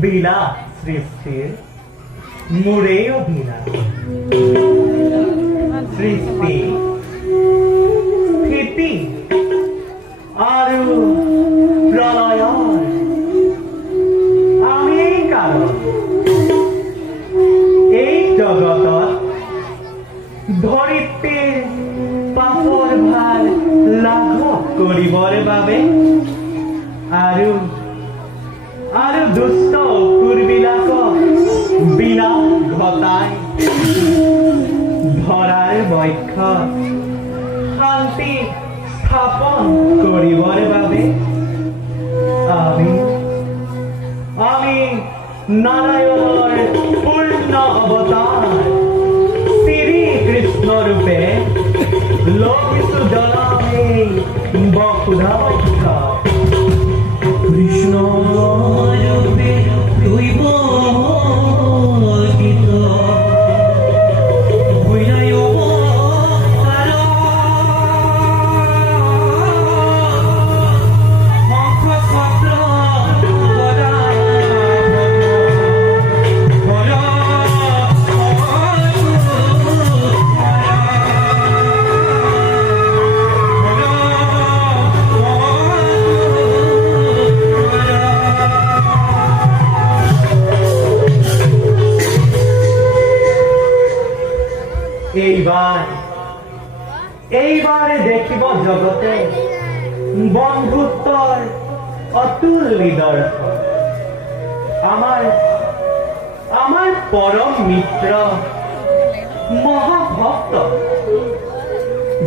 বিলাস সৃষ্টিৰ মোৰে অভিলাষ সৃষ্টি স্থিতি আৰু প্ৰলয়ৰ আমিয়েই কাৰণ এই জগতত ধৰিত্ৰীৰ পাপৰ ভাৰ লাঘৱ কৰিবৰ বাবে আৰু দুষ্ট অসুৰবিলাকক বিনাশ ঘটাই ধৰাৰ বক্ষত শান্তি স্থাপন কৰিবৰ বাবে আমি নাৰায়ণৰ পূৰ্ণ অৱতাৰ শ্ৰীকৃষ্ণ ৰূপে লভিছো জনমে বসুধা কৃষ্ণ ৰূপে দৈব গীত হইলাই অবতাৰ শঙ্খচক্ৰ এইবাৰে দেখিব জগতে বন্ধুত্বৰ অতুল নিদৰ্শন আমাৰ পৰম মিত্ৰ মহাভক্ত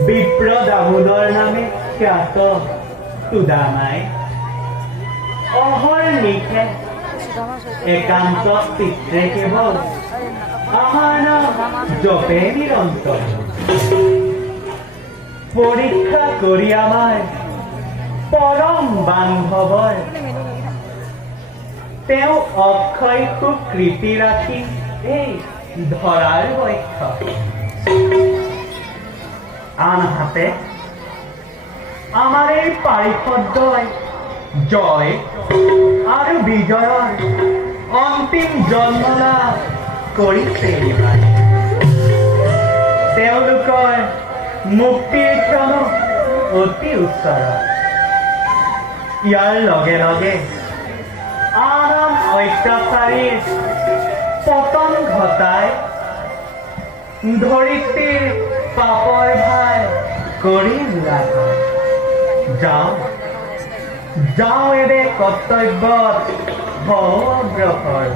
বিপ্ৰ দামোদৰ নামে খ্যাত সুদামাই অহৰ্নিশে একান্ত চিত্ৰে কেৱল আমার নাম জপে নিরন্তর পরীক্ষা করি আমার পরম বান্ধবর তেও অক্ষয় সুকৃতি রাখি এই ধরার বক্ষ আনহাতে আমার এই পারিষদয় জয় আর বিজয়ৰ অন্তিম জন্মলাভ কৰিছে তেওঁলোকৰ মুক্তিৰ ক্ষণ অতি ওচৰত ইয়াৰ লগে লগে আন অত্যাচাৰীৰ পতন ঘটাই ধৰিত্ৰীৰ পাপৰ ভাৰ কৰি যাওঁ এৰে কৰ্তব্যত অগ্ৰসৰ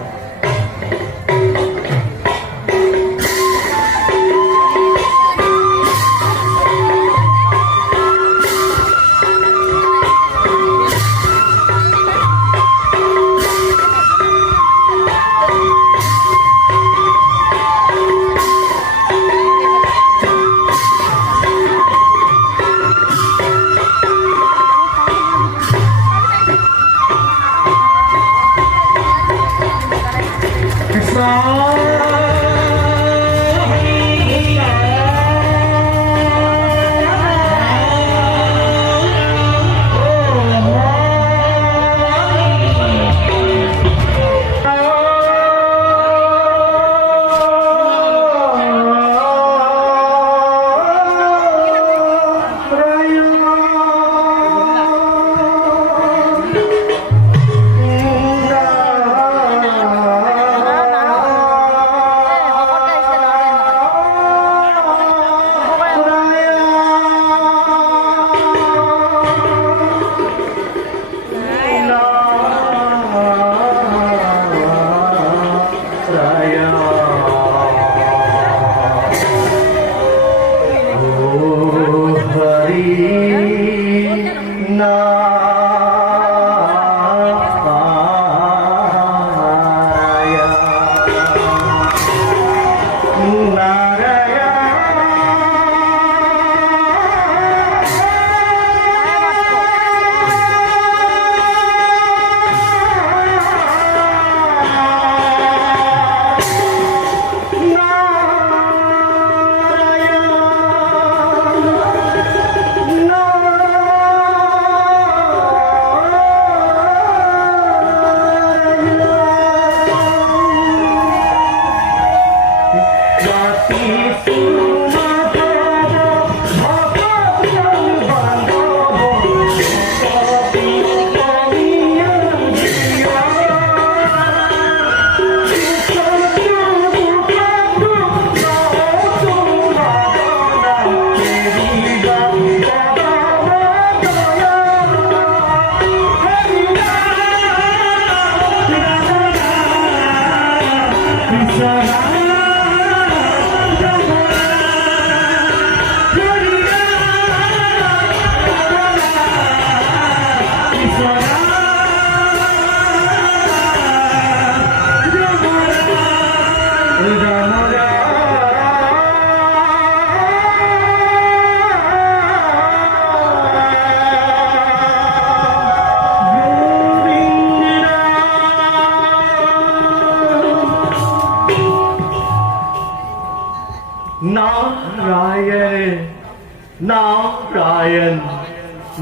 नारायण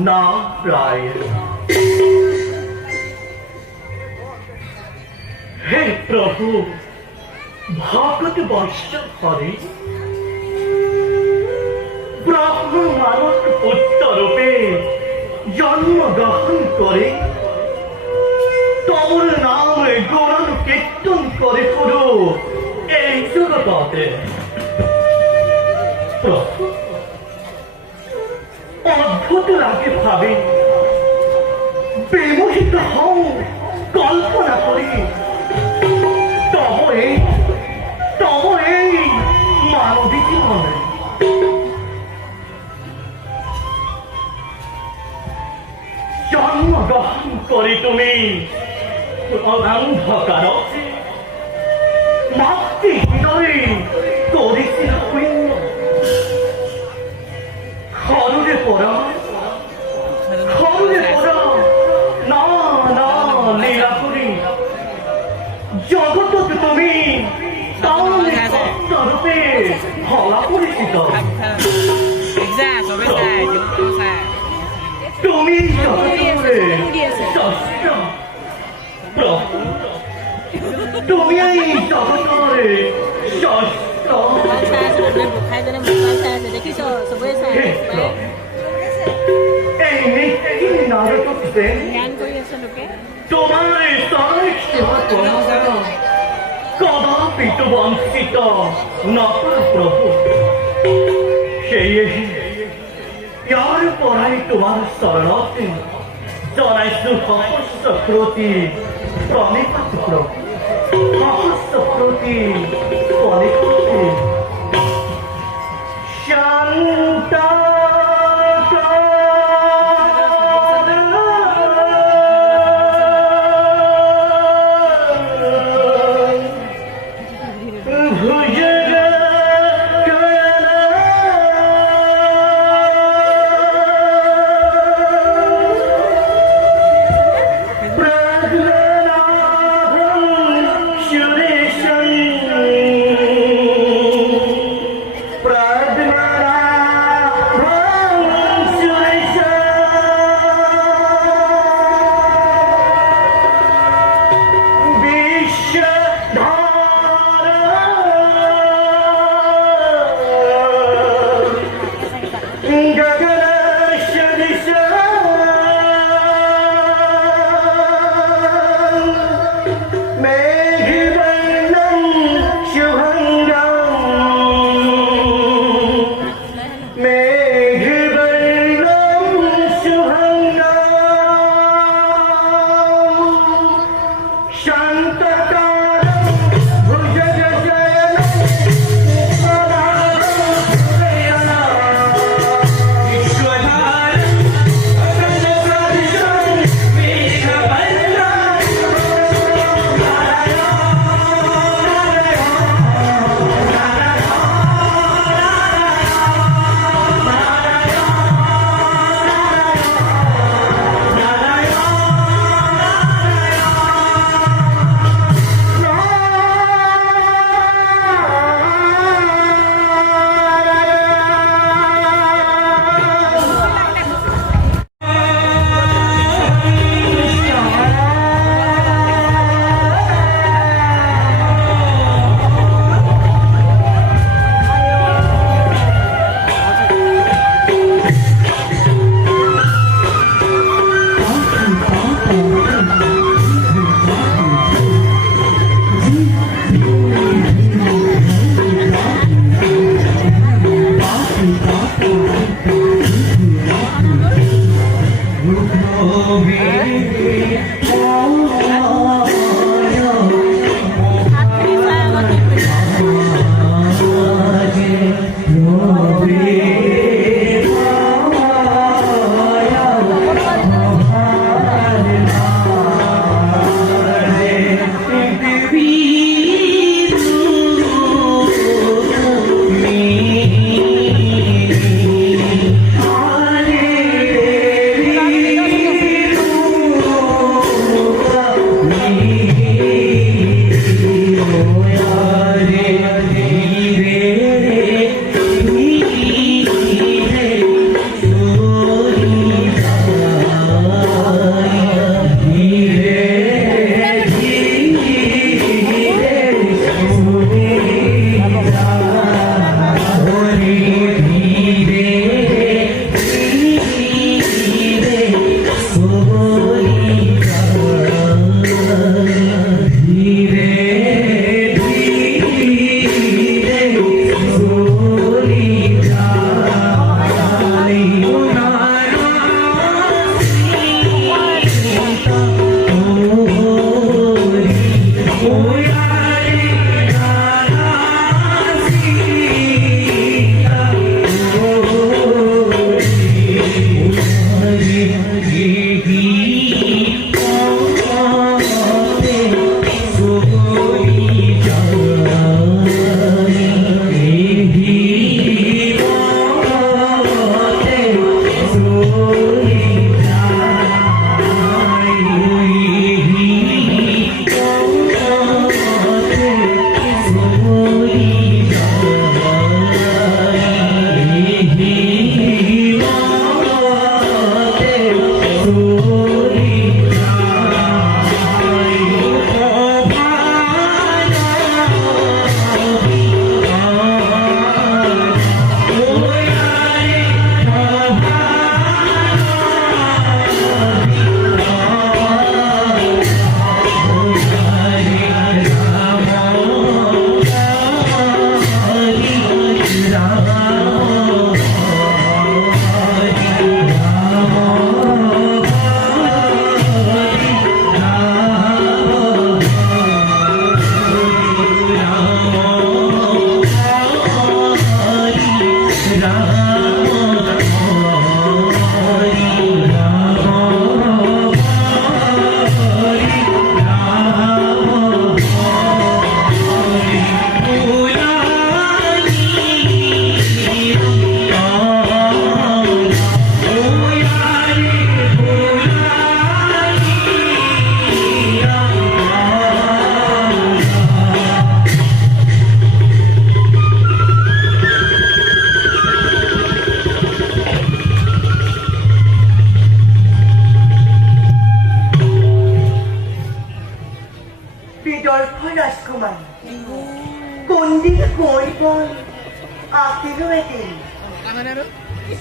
नारायण। हे प्रभु भागवत वर्ष हरे ब्रह्म मानक पुत्र रूपे जन्म ग्रहण करे तोर नाम गुण कीर्तन करे पुरो এই জগতে প্রভু অদ্ভুত লাগে ভাবে বিমোহিত হও কল্পনা করি তব এই মানবিক জীবনে জন্মগ্রহণ করে তুমি অন্ধকার মাতৃ হৃদয়ে করেছিল খরুরে পড়া না না লীলা করি জগত তুমি রূপে হলা পরিচিত তুমি তুমি এই জগতরে ষষ্ঠ এই নীতি নারকতে তোমার সহায় সেবা কদাপি তো বঞ্চিত নকর প্রভু সেই ইয়ার পরাই তোমার শরণতে জনাইছো সহস্র প্রতি প্রণিপাত প্রভু সহস্র প্রতি প্রণিপাত শান্তা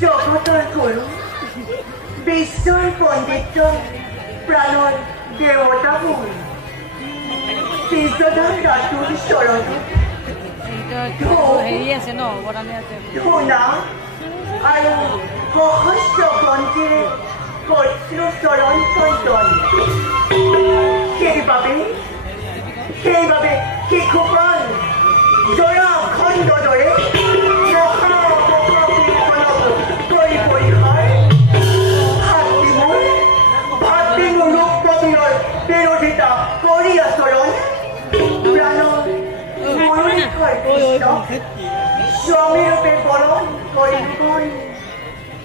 জগতৰ গুৰু বিশ্বৰ পণ্ডিত প্ৰাণৰ দেৱতাবোৰ শ্ৰীজনাৰ ৰাতুল চৰণত ধূনা আৰু সহস্ৰ বন্তিৰে পবিত্ৰ চৰণ চন্দন সেইবাবে শিশুপাল জৰা খণ্ড দৰে বিৰোধিতা কৰি আচৰণ প্ৰাণৰ মুৰুলিধৰ কৃষ্ণ স্বামীৰূপে বৰণ কৰিবই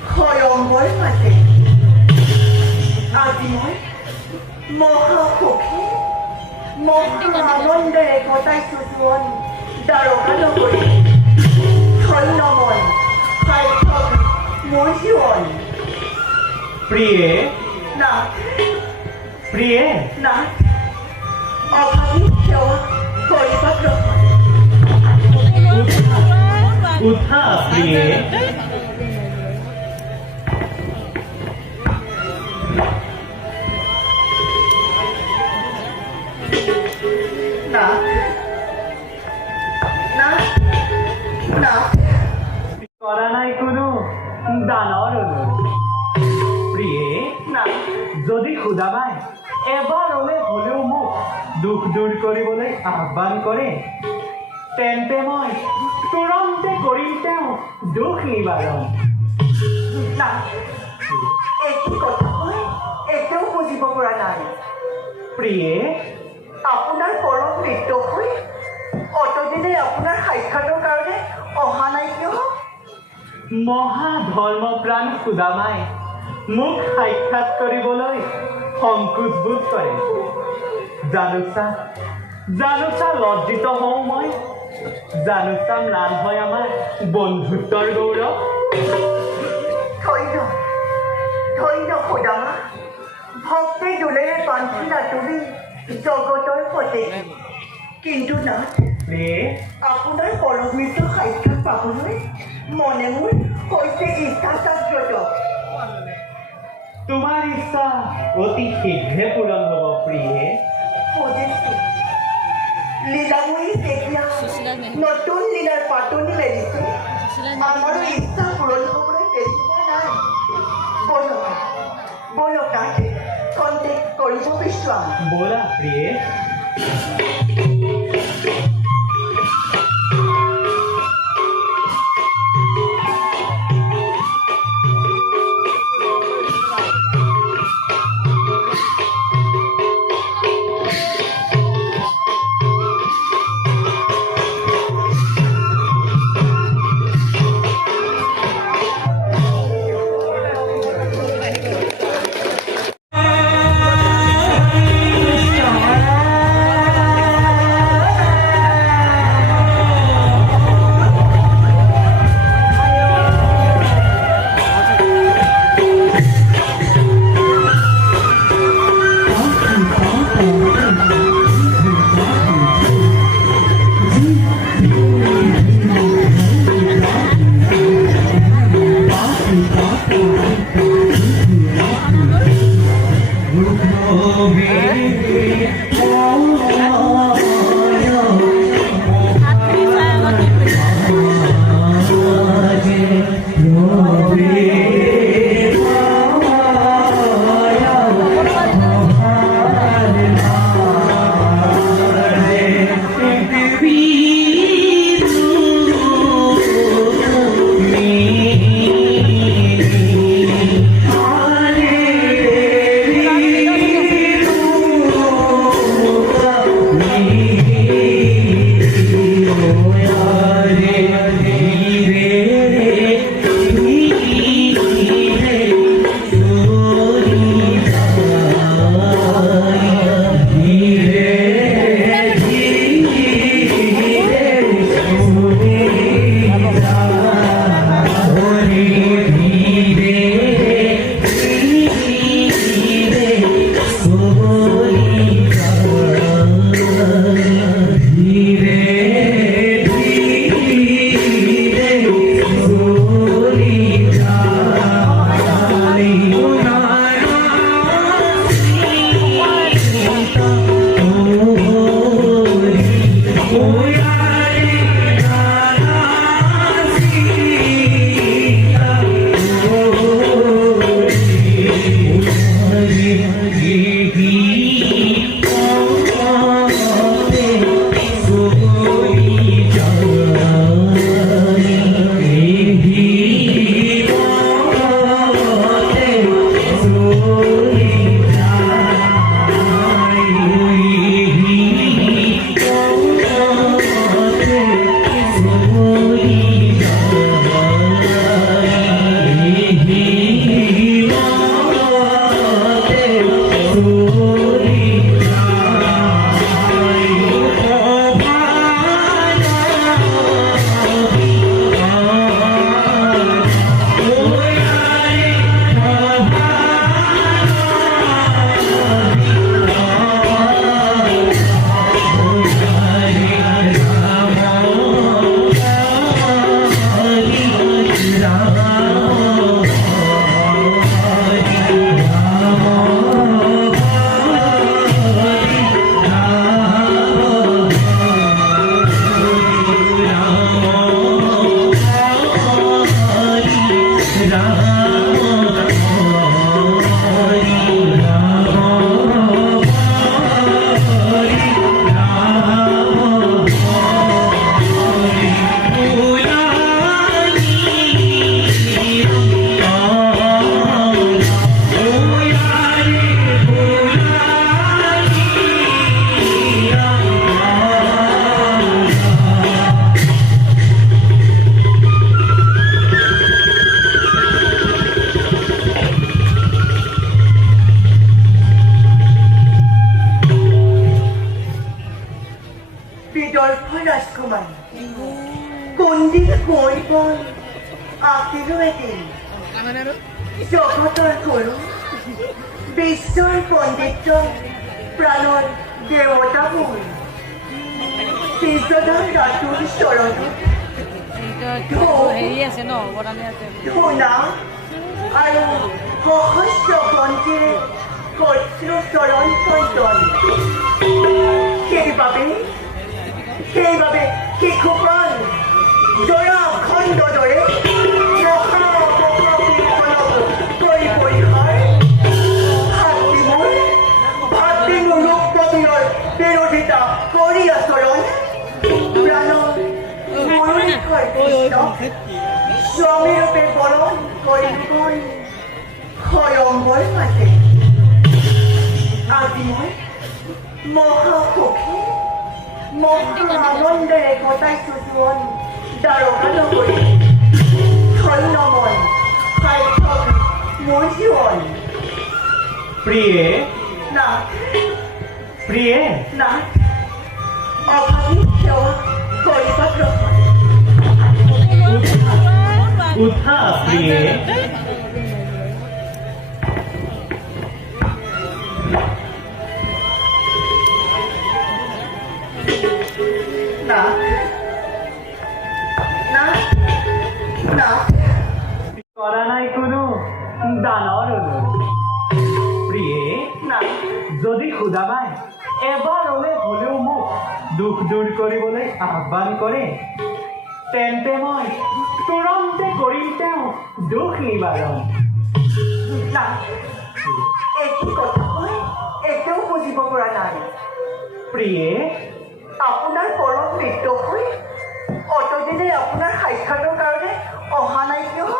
স্বয়ম্বৰ মাতে আজি মই মহাসুখী মহা আনন্দেৰে কটাইছো জীৱন দ্বাৰকা নগৰী ধন্য মন সাৰ্থক মোৰ জীৱন প্ৰিয়ে নাথ প্ৰিয়ে নাথ অভাৱী সেৱা কৰিবা গ্ৰহণ উঠা প্ৰিয়ে নাথ নাথ নাথ কৰা নাই কোনো দানৰ প্ৰিয়ে নাথ যদি খুদাবাই এবাৰ হ'লেও মোক দুখ দূৰ কৰিবলৈ আহ্বান কৰে তেন্তে মই তুৰন্তে কৰিম তেওঁ দুখ নিবাৰণ নাথ এইটো কথা মই এতিয়াও বুজিব পৰা নাই প্ৰিয়ে আপোনাৰ পৰম মৃত্য হৈ অতদিনে আপোনাৰ সাক্ষাতৰ কাৰণে অহা নাই কিয় মহা ধৰ্মপ্ৰাণ খুদামাই মোক সাক্ষাৎ কৰিবলৈ সংকোচ বোধ কৰে জানোচা লজ্জিত হওঁ মই জানোচা ম্লান হয় আমাৰ বন্ধুত্বৰ গৌৰৱ ধন্য খুদামা ভক্তি দোলেৰে বান্ধিলা তুমি জগতৰ ফটেকি কিন্তু নাথ প্ৰিয়ে আপোনাৰ পৰমৃত সাক্ষাৎ পাবলৈ মনে মোৰ হৈছে ইচ্ছা জাগ্ৰত তোমাৰ ইচ্ছা অতি শীঘ্ৰে পূৰণ হ'ব প্ৰিয়ে বুজিছোঁ লীলাময়ী যেতিয়া নতুন লীলাৰ পাতনি মেলিছে আমাৰো ইচ্ছা পূৰণ হ'বলৈ বেছি নাই চোৱা ব'লা প্ৰিয়ে জগতৰ গুৰু বিশ্বৰ পণ্ডিত প্ৰাণৰ দেৱতাবোৰ শ্ৰীজনৰ ৰাতুৰ চৰণ হেৰি আছে ন অৱদানে আছে ধূনা আৰু সহস্ৰ বন্তিৰে কৰ্তৃ চৰণ কণ্টন সেইবাবে শিশুপাল জৰা খণ্ড দৰে ভাতৃ কৃষ্ণ স্বামী ৰূপে বৰণ কৰিবগৈ স্বয়ংবৰ মাতে আজি মই মহাসুখী মহা আনন্দেৰে কটাইছো জীৱন দ্বাৰকা নগৰী ধন্যময় সাৰ্থক মোৰ জীৱন প্ৰিয়ে নাথ প্ৰিয়ে নাথ অভাৱী সেৱা কৰিব গ্ৰহণ উঠা প্ৰিয়ে নাথ নাথ নাথ কৰা নাই কোনো দানৰ অনুৰোধ প্ৰিয়ে নাথ যদি খুদাবাই এবাৰলৈ হ'লেও মোক দুখ দূৰ কৰিবলৈ আহ্বান কৰে তেন্তে মই তুৰন্তে কৰিম তেওঁ দুখ নিবাৰণ নাথ এটি কথা মই এতিয়াও বুজিব পৰা নাই প্ৰিয়ে আপোনাৰ পৰম মৃত্যু হৈ অতদিনে আপোনাৰ সাক্ষাতৰ কাৰণে অহা নাই কিয়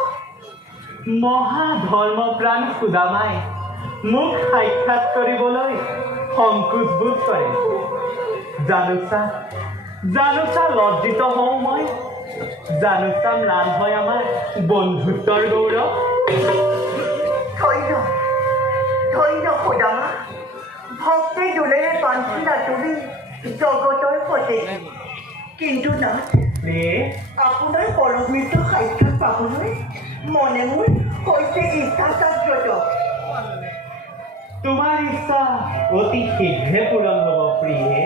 মহা ধৰ্মপ্ৰাণ খুদামাই মোক সাক্ষাৎ কৰিবলৈ সংকোচ বোধ কৰে জানোচা লজ্জিত হওঁ মই জানোচা ম্লান হয় আমাৰ বন্ধুত্বৰ গৌৰৱ ধন্য ধন্য সুদামা ভক্তি দোলেৰে বান্ধি নাতুলি জগতৰ সতে কিন্তু নাথ প্ৰিয়ে আপোনাৰ পৰম মৃত্যু সাক্ষাৎ পাবলৈ মনে মোৰ হৈছে ইচ্ছা জাগ্ৰত তোমাৰ ইচ্ছা অতি শীঘ্ৰে পূৰণ হ'ব প্ৰিয়ে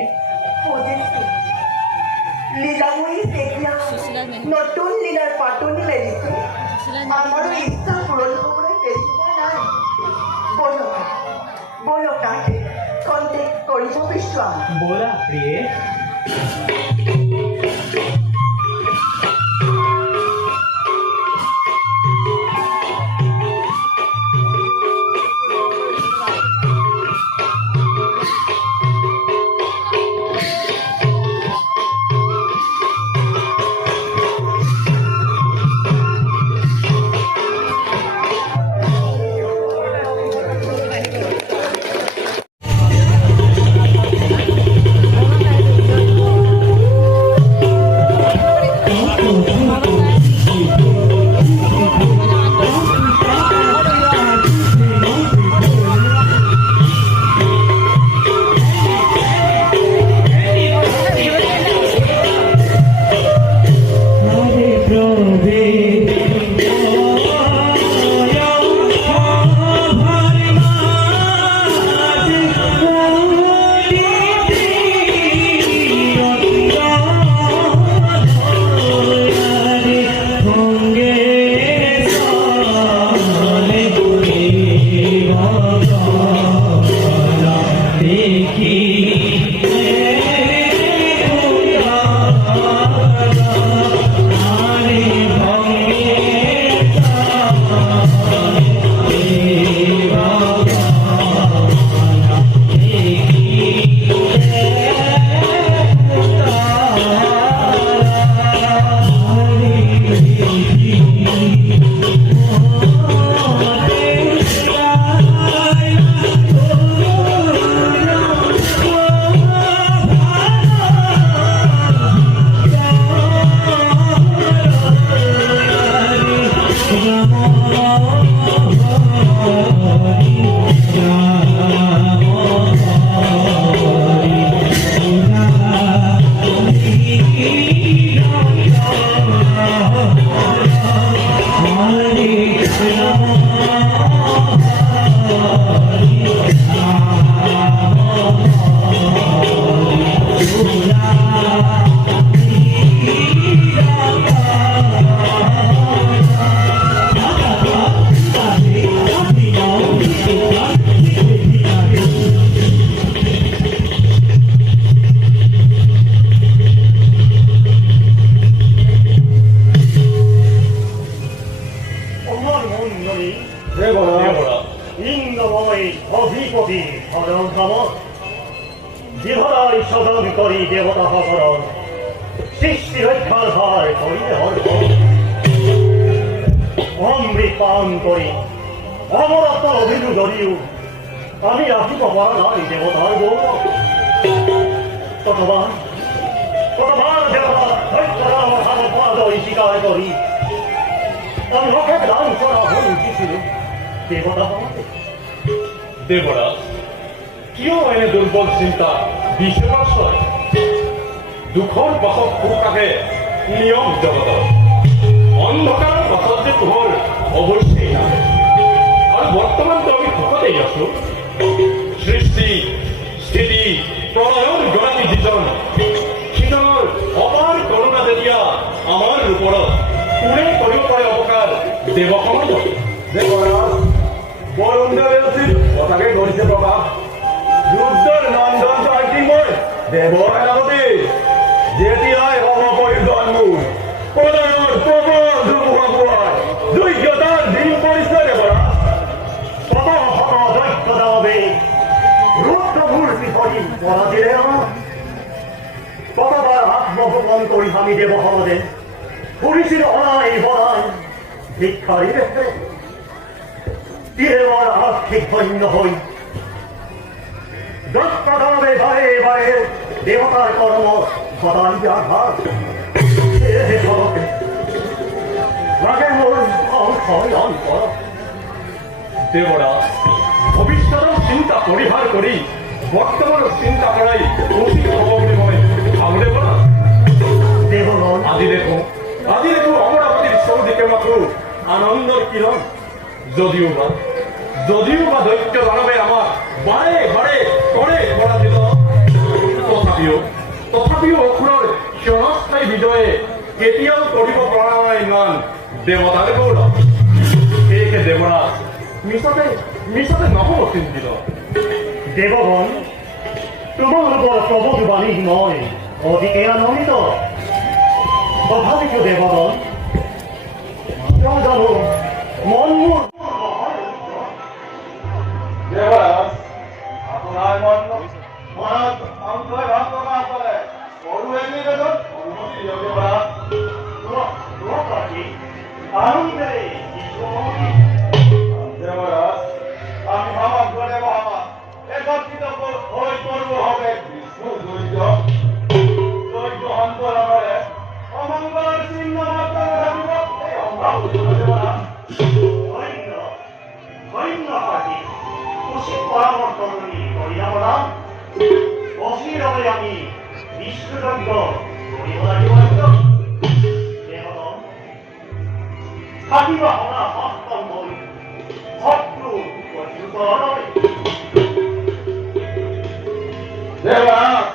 বুজিছো লীলাময়ী তেতিয়া নতুন লীলাৰ পাতনি মেলিছে আমাৰো ইচ্ছা পূৰণ হ'বলৈ বেছি নাই বলক নাথ কণ্টেক্ট কৰিব বিচৰা ব'লা প্ৰিয়ে সৃষ্টি রক্ষার ভার করিলে অর্ঘ অমৃত পান করি অমরত্ব অভিনু জড়িও আমি রাখিব পারা নাই দেবতার গৌরব কতবার দেবতা ধৈর্যরা আমার হাত পাদ স্বীকার করি আমি হঠাৎ দান করা হল উচিত দেবতা পাওয়াতে দেবরাজ কিয় এনে দুৰ্বল চিন্তা বিশ্ববাসয় দুখৰ পাছত সুখ আহে নিয়ম জগতৰ অন্ধকাৰৰ পাছত যে পোহৰ অৱশ্যেই নাহে আৰু বৰ্তমানতো আমি সুখতেই আছো সৃষ্টি স্থিতি প্ৰলয়ৰ গৰাকী যিজন সিজনৰ অপাৰ কৰোণা যেতিয়া আমাৰ ওপৰত কোনে কৰিব পাৰে অপকাৰ দেৱসমাজ দেবরাজ বরুণদেবের উচিত কথাকে ধরিছে প্রভাব যুদ্ধের নন্দন চাইটিময় দেব সেনাপতি যেটি হয় অবপরি জন্ম প্রদয়র প্রবল দুর্ভাগুয়ায় যোগ্যতার দিন পরিচয় দেবরাজ কত শত দক্ষতা হবে রুদ্রমূর্তি ধরি পরাজিলে কতবার আত্মগোপন করি আমি দেব সমাজে পুলিশের অনাই বনাই ভিক্ষারী দেখতে তীরের আর্থিক ধন্য হই দক্ষতাবে বারে বারে দেবতার কর্ম সদাই আঘাত লাগে মোর অংশয় অন্তর দেবরাজ ভৱিষ্যতৰ চিন্তা পৰিহাৰ কৰি বৰ্তমানৰ চিন্তা কৰাই উচিত হ'ব বুলি মই ভাবোঁ দেবৰাজ দেবগণ আজি দেখো অমৰাৱতীৰ চৌদিশে মাথো আনন্দৰ কিৰণ যদিও বা দৈত্য দানৱে আমাক বাৰে বাৰে কৰে পৰাজিত তথাপিও অসুৰৰ ক্ষণস্থায়ী বিজয়ে কেতিয়াও কৰিব পৰা নাই ইমান দেৱতাৰ গৌৰৱ সেয়েহে দেৱৰাজ মিছতে নহ'ব চিন্তিত দেবগণ তোমালোকৰ প্ৰবোধ বাণী মই অতিকে আনন্দিত তথাপিতো দেবগণ কিয় জানো মন মোৰ দেবৰাজ আপনাৰ মনত অন্তৰ ভাবনা কৰে বড় এমনি দেখুন অনুমতি দিও দেবৰাজ আনন্দেৰে দেবরাজ আমি ভাবা করে ভাবা একত্রিত হয়ে করব হবে বিষ্ণু দৈত্য অন্তরে অমঙ্গলের চিহ্ন মাত্র থাকিব এই অভাব দেবরাজ ধন্য পাতি উচিত পৰামৰ্শ কৰিলা অচিৰলৈ আমি বিষ্ণুযজ্ঞ কৰিব লাগিব দেৱগণ থাকিব সদা সক্ষম হৈ শত্ৰু প্ৰতিৰোধলৈ দেবৰাজ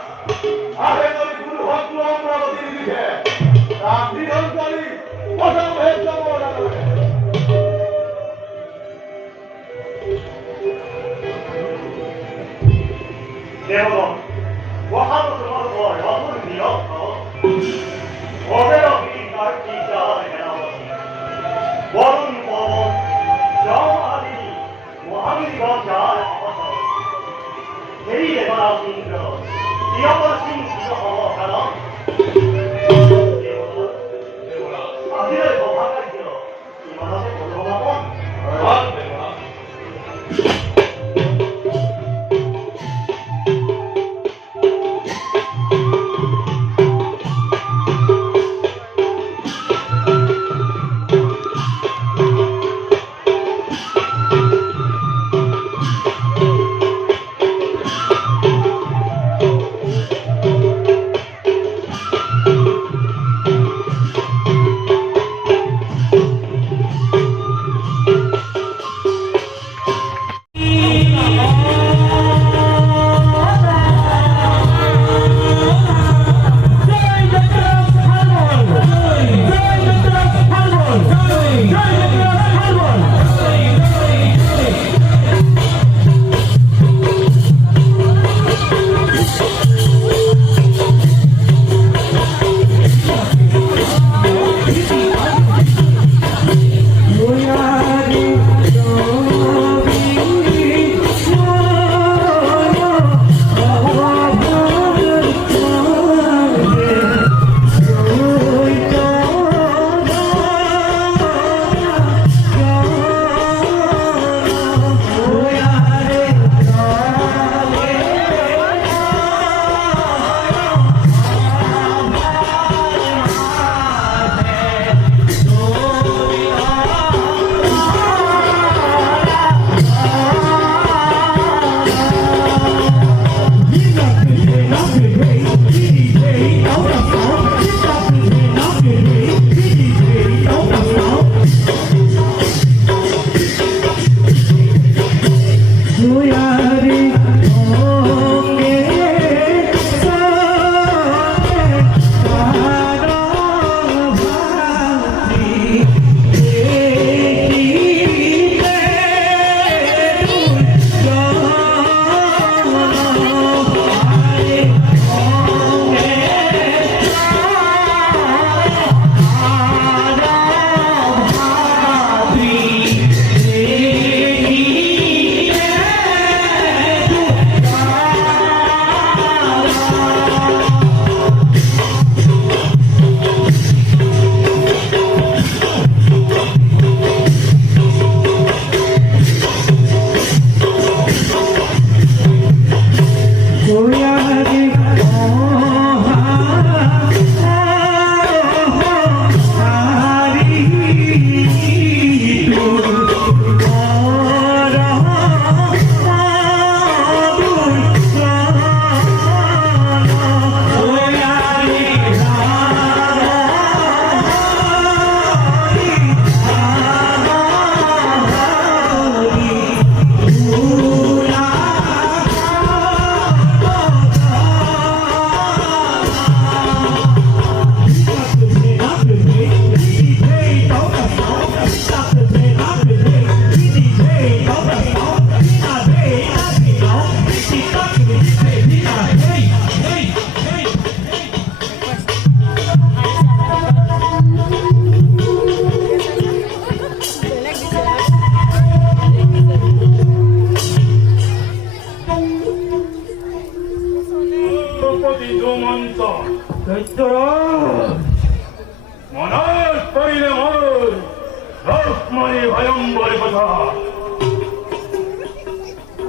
আগে যদি গুৰু ভক্ত অমৰাবতীৰ দিকে ৰাম নিধন কৰি অসম হয়ে যাব দেৱগণ কথাটো তোমালোকৰ অতুল নিৰক্ষ অবেৰ বীৰ কাৰ্তিক বৰুণ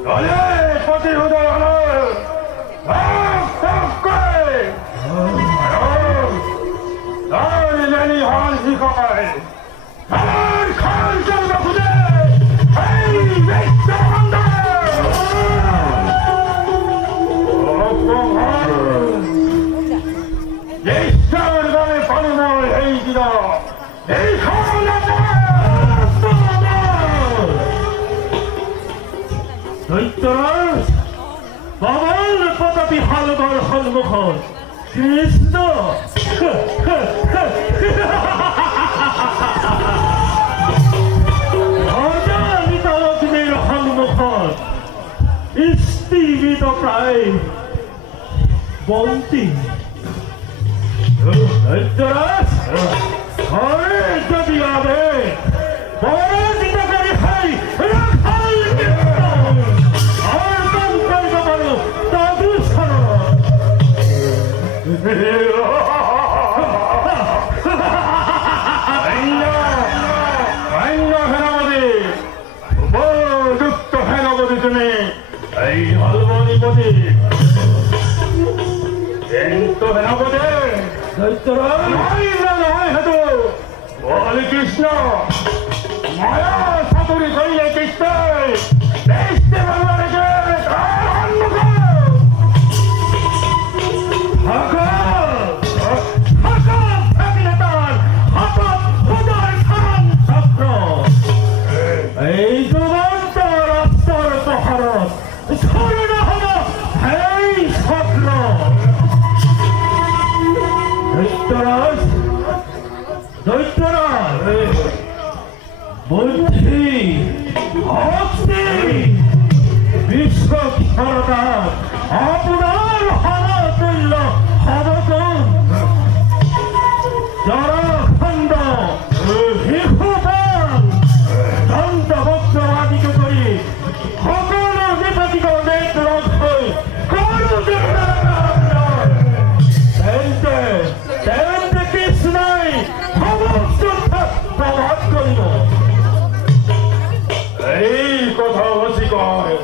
নলে প্রতিহত হলো জানি হন শিখায় আমার খান চলবে খুঁজে এই ঈশ্বর গানে পানিময় এই দিন এই দৈত্যরাজ বাবার পতাপি হালবার সন্মুখত কৃষ্ণ অজানিতাগ্নির সন্মুখত স্থিমিত প্ৰায় বন্তি দৈত্যরাজ ঘরে যদি আবে পরাজিত করে খাই রাখাল আর তন্ত্রের ব্যাপারে তাদু উপযুক্ত সেনাপতি তুমি এই হলবনিপতি কিন্তু সেনাপতি দৈত্যরাজ নহয় সেইটো বলি কৃষ্ণ মায়া চাতুরি কৰিলে কৃষ্ণই দেশে ভগৱানকে এই দুরন্ত রাস্তার পাহাড়ত ছড়ে না হলো এই স্বপ্ন দৈত্যরাজ দৈত্যরাজ বুদ্ধি ভক্তি বিশ্বক্ষরতা আপনার হারাতুল্য হবকন জরাখণ্ড শিশুপাল দন্তভক্তবাদীকে কৰি সকলো বিপতিক নেত লগ হৈ তেন্তে কৃষ্ণই সমস্ত প্ৰভাৱ কৰিব এই কথা বসি কয়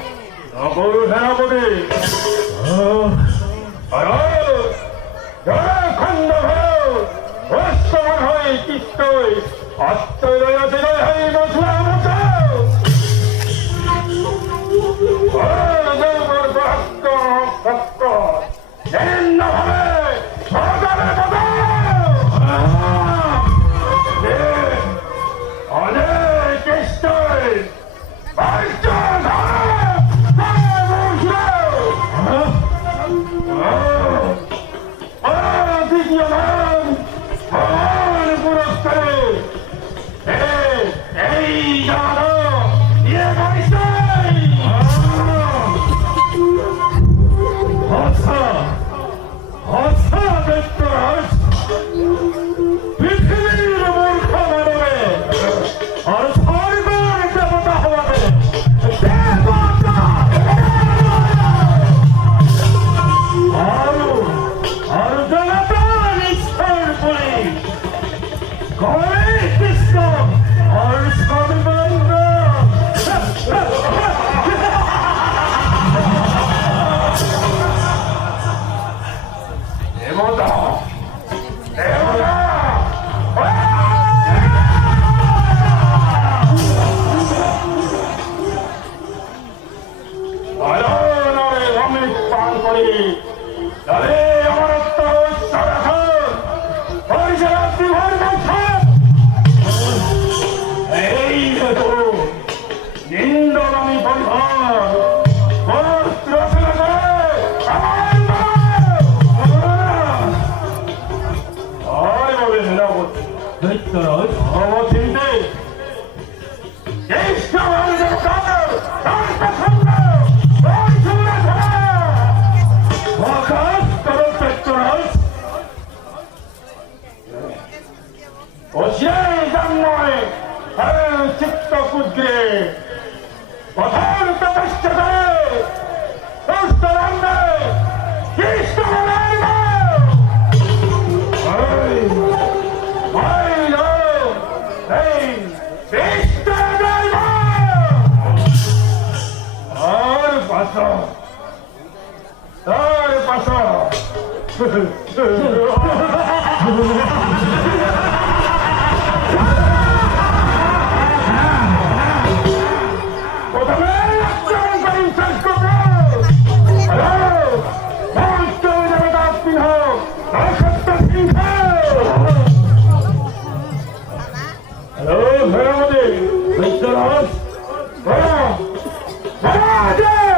নগরু সেনাপতি খণ্ড হস্তমান হয়ে কৃষ্ণই আত্মদয়াতে হয়ে বসলাম ভক্ত ভক্ত ভাবে অনেক কৃষ্ণই পৃথিবীর মূর্খ মানবে আর স্বর্গের দেবতা হওয়াতে আর জনতার ঈশ্বর বলে গড়ে কৃষ্ণ আর সর্বাঙ্গ দেবতা দেবতা আলোনারে অমৃত পান করি তবে আমার এই হেতু নিন্দগামী পরিবার দৈত্যরাজ অবচিন্তে চিত্ত কুদ্রে প্রধান তপস্যা কৃষ্ণ প্রথমে আক্রমণ করি শেষ করবো। হ্যালো, মহারাষ্ট্র জনতা সিংহ, নরসত্য সিংহ। হ্যালো, সেনাপতি, বিশ্বরাজ, বলো, বলো,